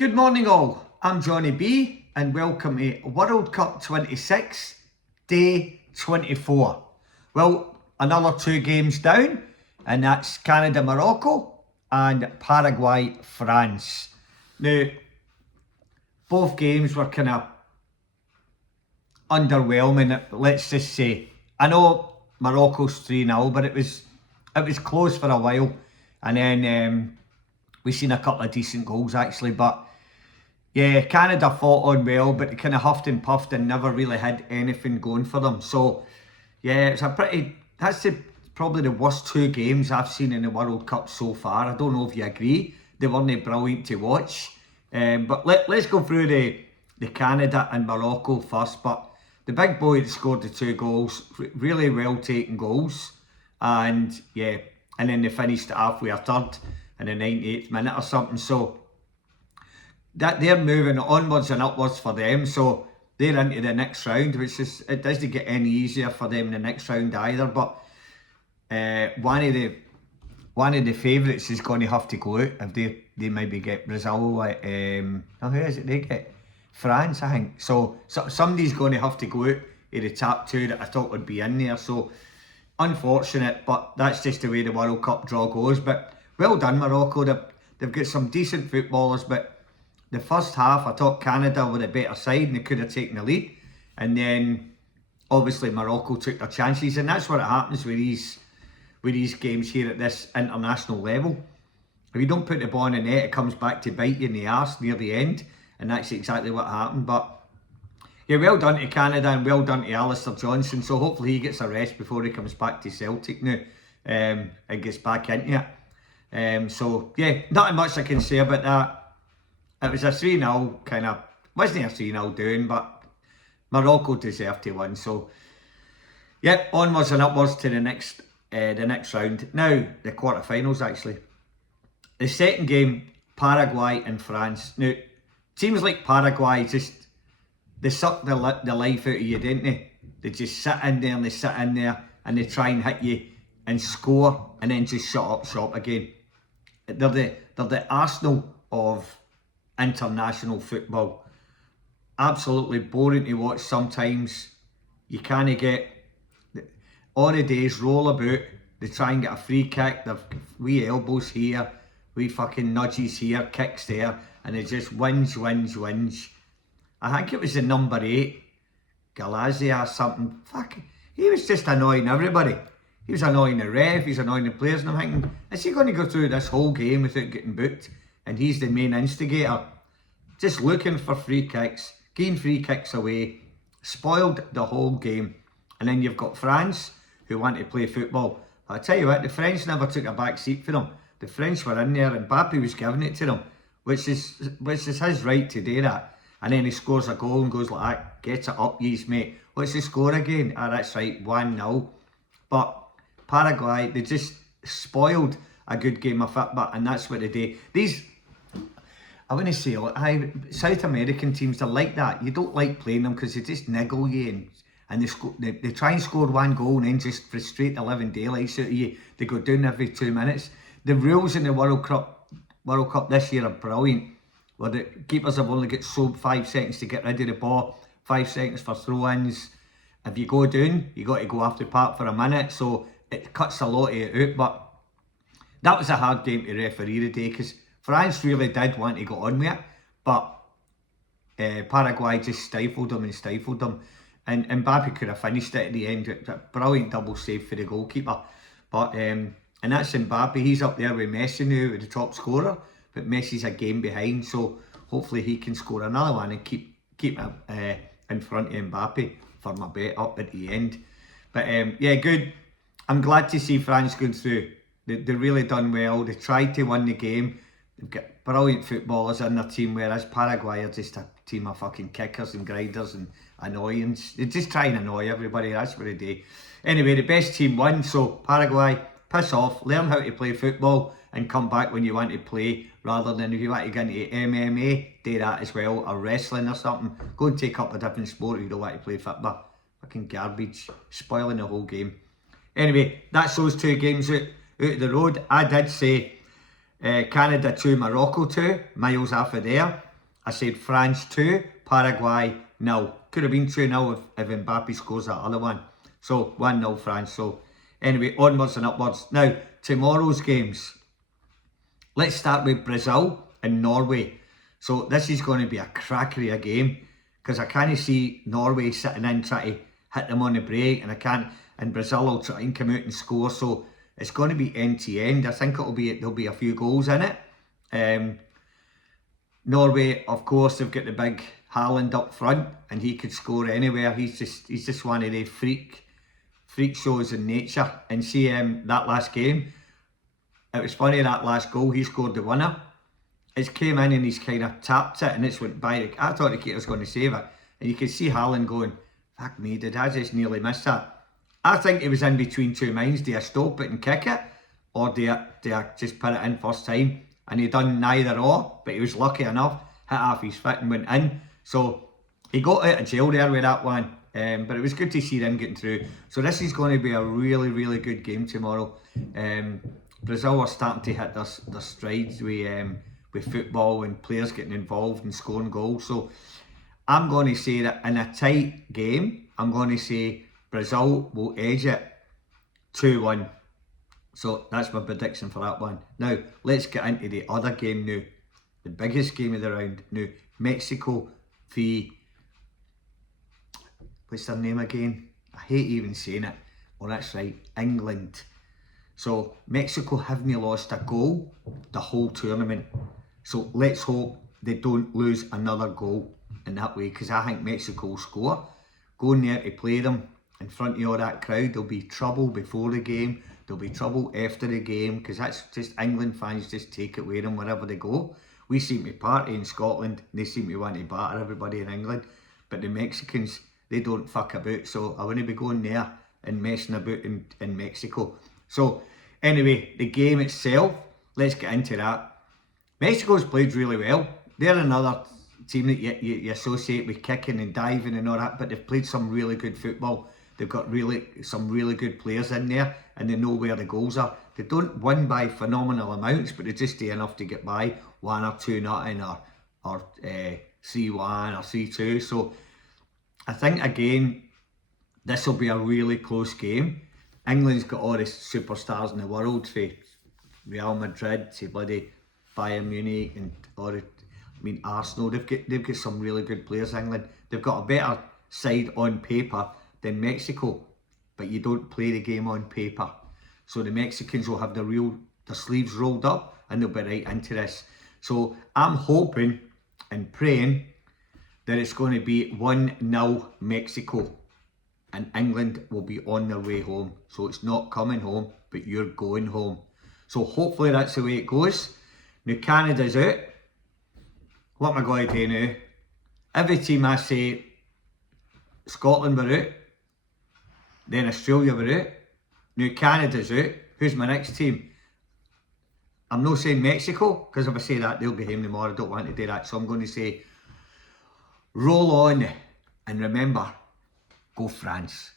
Good morning all, I'm Johnny B and welcome to World Cup 26, day 24. Well, another two games down, and that's Canada-Morocco and Paraguay-France. Now, both games were kind of underwhelming, let's just say. I know Morocco's 3-0, but it was close for a while, and then we seen a couple of decent goals actually, but yeah, Canada fought on well, but they kind of huffed and puffed and never really had anything going for them. So yeah, that's probably the worst two games I've seen in the World Cup so far. I don't know if you agree. They weren't brilliant to watch. But let's go through the Canada and Morocco first. But the big boy that scored the two goals, really well taken goals. And yeah, and then they finished halfway a third in the 98th minute or something. So that they're moving onwards and upwards for them, so they're into the next round, which is, it doesn't get any easier for them in the next round either. But one of the favourites is going to have to go out if they maybe get Brazil. Who is it? They get France, I think. So somebody's going to have to go out of the top two that I thought would be in there. So unfortunate, but that's just the way the World Cup draw goes. But well done, Morocco. They've got some decent footballers, but the first half, I thought Canada were a better side and they could have taken the lead. And then, obviously, Morocco took their chances. And that's what happens with these games here at this international level. If you don't put the ball in the net, it comes back to bite you in the arse near the end. And that's exactly what happened. But yeah, well done to Canada and well done to Alistair Johnson. So hopefully he gets a rest before he comes back to Celtic now and gets back into it. So yeah, nothing much I can say about that. It was a 3-0 kind of, wasn't a 3-0 doing, but Morocco deserved to win. So, yep, onwards and upwards to the next round. Now, the quarterfinals actually. The second game, Paraguay and France. Now, teams like Paraguay they suck the life out of you, don't they? They just sit in there and they try and hit you and score and then just shut up shop again. They're the Arsenal of international football. Absolutely boring to watch sometimes. You can't get all the days roll about. They try and get a free kick. They've wee elbows here, wee fucking nudges here, kicks there, and it just whinge. I think it was the number 8, Galazia or something. Fuck, he was just annoying everybody. He was annoying the ref, he's annoying the players, and I'm thinking, is he going to go through this whole game without getting booked? And he's the main instigator. Just looking for free kicks, getting free kicks away, spoiled the whole game. And then you've got France, who want to play football. But I tell you what, the French never took a back seat for them. The French were in there and Mbappe was giving it to them, which is his right to do that. And then he scores a goal and goes like that, gets it up, yees mate. What's the score again? Ah, that's right, 1-0. But Paraguay, they just spoiled a good game of football, and that's what they do. I want to say, South American teams, they're like that. You don't like playing them because they just niggle you and they try and score one goal and then just frustrate the living daylights out of you. They go down every 2 minutes. The rules in the World Cup this year are brilliant, where the keepers have only got 5 seconds to get rid of the ball, 5 seconds for throw-ins. If you go down, you got to go after park for a minute, so it cuts a lot of it out. But that was a hard game to referee today because France really did want to go on with it, but Paraguay just stifled them. And Mbappe could have finished it at the end. It's a brilliant double save for the goalkeeper. But and that's Mbappe. He's up there with Messi now, with the top scorer. But Messi's a game behind, so hopefully he can score another one and keep in front of Mbappe for my bet up at the end. But yeah, good. I'm glad to see France going through. They really done well. They tried to win the game. They've got brilliant footballers in their team, whereas Paraguay are just a team of fucking kickers and grinders and annoyance. They just try and annoy everybody, that's what they do. Anyway, the best team won, so Paraguay, piss off, learn how to play football and come back when you want to play, rather than if you want to get into MMA, do that as well, or wrestling or something. Go and take up a different sport if you don't want to play football. Fucking garbage, spoiling the whole game. Anyway, that's those two games out of the road. I did say Canada 2, Morocco 2, miles off of there. I said France 2, Paraguay 0. Could have been 2-0 if Mbappe scores that other one. So 1-0 France. So anyway, onwards and upwards. Now, tomorrow's games. Let's start with Brazil and Norway. So this is going to be a cracker of a game, because I can't see Norway sitting in trying to hit them on the break, and Brazil will try and come out and score. So it's going to be end to end. I think there'll be a few goals in it. Norway, of course, they've got the big Haaland up front, and he could score anywhere. He's just one of the freak shows in nature. And see that last game, it was funny, that last goal, he scored the winner. It came in and he's kind of tapped it and it's went by. I thought the keeper was going to save it. And you could see Haaland going, fuck me, did I just nearly miss that? I think it was in between two minds. Do I stop it and kick it? Or do I just put it in first time? And he done neither or, but he was lucky enough, hit off his foot and went in. So he got out of jail there with that one. But it was good to see them getting through. So this is going to be a really, really good game tomorrow. Brazil are starting to hit their strides with football and players getting involved and scoring goals. So I'm going to say that in a tight game, I'm going to say Brazil will edge it 2-1. So that's my prediction for that one. Now, let's get into the other game now. The biggest game of the round now. Mexico v... what's their name again? I hate even saying it. Oh, that's right, England. So Mexico haven't lost a goal the whole tournament. So let's hope they don't lose another goal in that way, because I think Mexico will score. Going there to play them in front of all that crowd, there'll be trouble before the game. There'll be trouble after the game, because that's just England fans just take it with them wherever they go. We seem to party in Scotland, and they seem to want to batter everybody in England. But the Mexicans, they don't fuck about. So I wouldn't be going there and messing about in Mexico. So anyway, the game itself, let's get into that. Mexico's played really well. They're another team that you associate with kicking and diving and all that, but they've played some really good football. They've got some really good players in there, and they know where the goals are. They don't win by phenomenal amounts, but they just do enough to get by 1 or 2-0 or 3-1 or 3-2. So I think again, this will be a really close game. England's got all the superstars in the world, for Real Madrid to bloody Bayern Munich and all the, Arsenal. They've got some really good players. England, they've got a better side on paper than Mexico, but you don't play the game on paper. So the Mexicans will have their sleeves rolled up and they'll be right into this. So I'm hoping and praying that it's going to be 1-0 Mexico, and England will be on their way home. So it's not coming home, but you're going home. So hopefully that's the way it goes. Now Canada's out. What am I going to do now? Every team I say, Scotland were out, then Australia were out, now Canada's out. Who's my next team? I'm not saying Mexico, because if I say that, they'll be home tomorrow. I don't want to do that. So I'm going to say, roll on, and remember, go France.